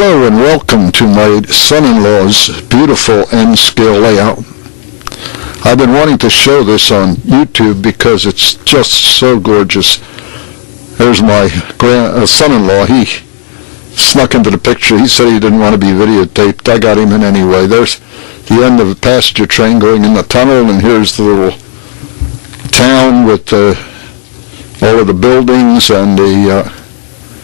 Hello and welcome to my son-in-law's beautiful N-scale layout. I've been wanting to show this on YouTube because it's just so gorgeous. There's my son-in-law. He snuck into the picture. He said he didn't want to be videotaped. I got him in anyway. There's the end of the passenger train going in the tunnel, and here's the little town with all of the buildings and the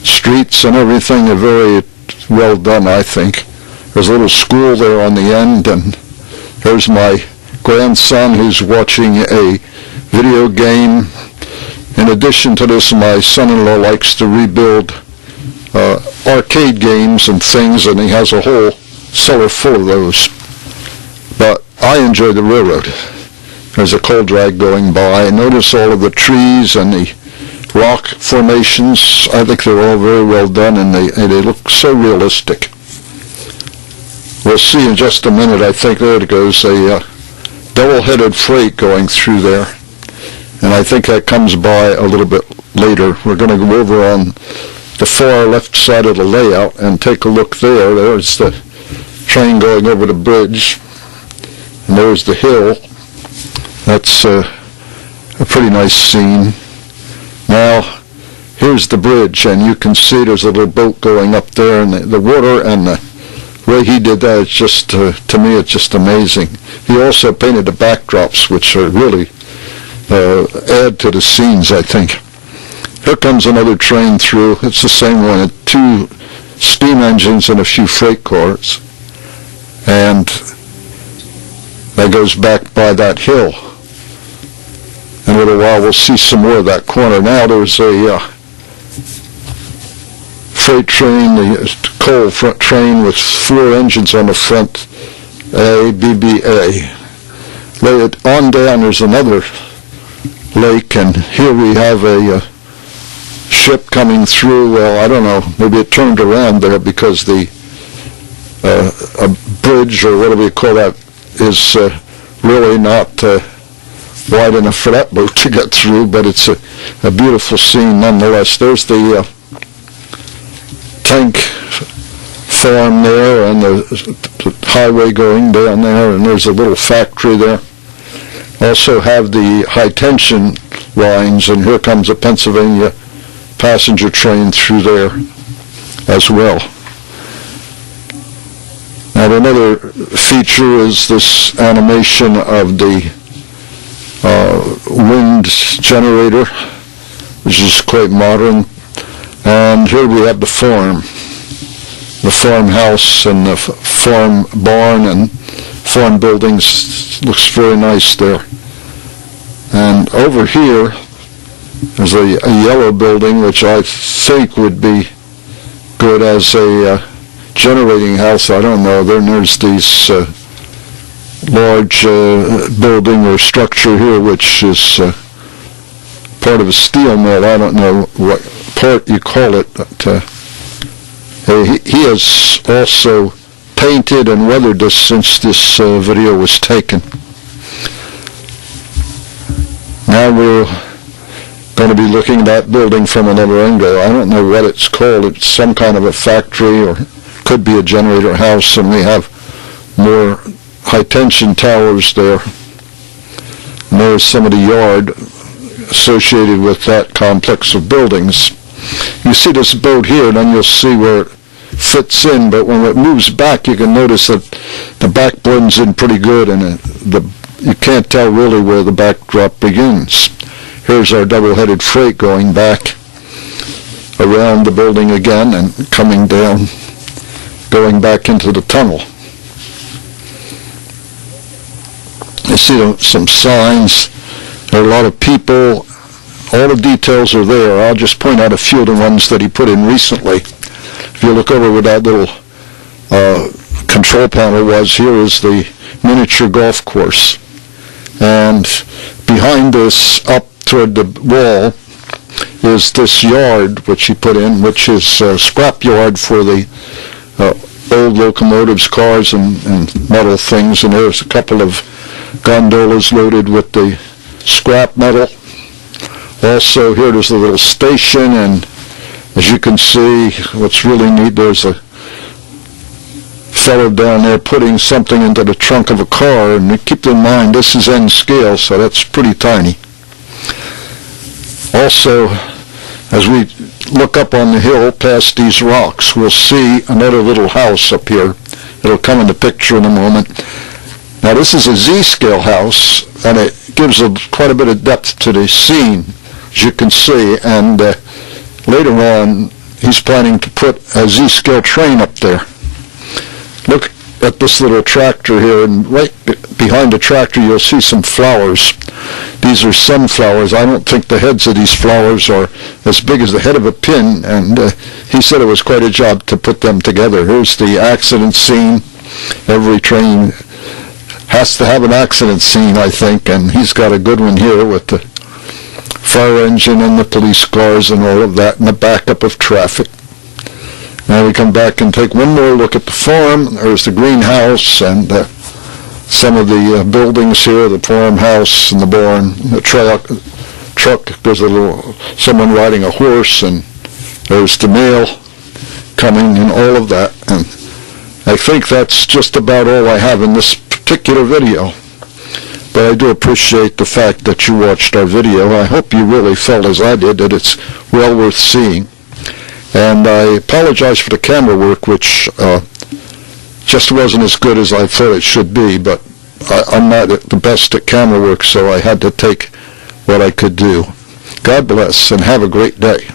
streets and everything. Are very well done, I think. There's a little school there on the end, and there's my grandson who's watching a video game. In addition to this, my son-in-law likes to rebuild arcade games and things, and he has a whole cellar full of those. But I enjoy the railroad. There's a coal drag going by. Notice all of the trees and the rock formations. I think they're all very well done, and they look so realistic. We'll see in just a minute. I think there it goes, a double-headed freight going through there, and I think that comes by a little bit later. We're going to go over on the far left side of the layout and take a look there. There's the train going over the bridge, and there's the hill. That's a pretty nice scene. Now, here's the bridge, and you can see there's a little boat going up there, and the water and the way he did that, it's just, to me, it's just amazing. He also painted the backdrops, which are really add to the scenes, I think. Here comes another train through. It's the same one, 2 steam engines and a few freight cars. And that goes back by that hill. In a little while we'll see some more of that corner. Now there's a freight train, the coal front train with 4 engines on the front, A, B, B, A. Lay it on down, there's another lake, and here we have a ship coming through. Well, I don't know, maybe it turned around there because the a bridge, or whatever you call that, is really not wide enough for that boat to get through, but it's a beautiful scene nonetheless. There's the tank farm there, and the highway going down there, and there's a little factory there. Also have the high tension lines, and here comes a Pennsylvania passenger train through there as well. Now another feature is this animation of the wind generator, which is quite modern. And here we have the farmhouse and the farm barn and farm buildings. Looks very nice there. And over here there's a yellow building, which I think would be good as a generating house. I don't know. Then there's these large building or structure here, which is part of a steel mill. I don't know what part you call it, but he has also painted and weathered this since this video was taken. Now we're going to be looking at that building from another angle. I don't know what it's called. It's some kind of a factory, or could be a generator house, and we have more high-tension towers there. And there's some of the yard associated with that complex of buildings. You see this boat here, and then you'll see where it fits in, but when it moves back, you can notice that the back blends in pretty good, and you can't tell really where the backdrop begins. Here's our double-headed freight going back around the building again and coming down, going back into the tunnel. You see some signs. There are a lot of people. All the details are there. I'll just point out a few of the ones that he put in recently. If you look over where that little control panel was, here is the miniature golf course. And behind this, up toward the wall, is this yard which he put in, which is a scrap yard for the old locomotives, cars, and metal things. And there's a couple of gondolas loaded with the scrap metal. Also, here there's a little station, and as you can see, what's really neat, there's a fellow down there putting something into the trunk of a car, and keep in mind this is N scale, so that's pretty tiny. Also, as we look up on the hill past these rocks, we'll see another little house up here. It'll come in the picture in a moment. Now this is a Z-scale house, and it gives quite a bit of depth to the scene, as you can see, and later on he's planning to put a Z-scale train up there. Look at this little tractor here, and right behind the tractor you'll see some flowers. These are sunflowers. I don't think the heads of these flowers are as big as the head of a pin, and he said it was quite a job to put them together. Here's the accident scene. Every train has to have an accident scene, I think, and he's got a good one here with the fire engine and the police cars and all of that, and the backup of traffic. Now we come back and take one more look at the farm. There's the greenhouse and some of the buildings here, the farmhouse and the barn, the truck. There's someone riding a horse, and there's the mail coming and all of that. And I think that's just about all I have in this particular video. But I do appreciate the fact that you watched our video. I hope you really felt as I did that it's well worth seeing. And I apologize for the camera work, which just wasn't as good as I thought it should be, but I'm not the best at camera work, so I had to take what I could do. God bless, and have a great day.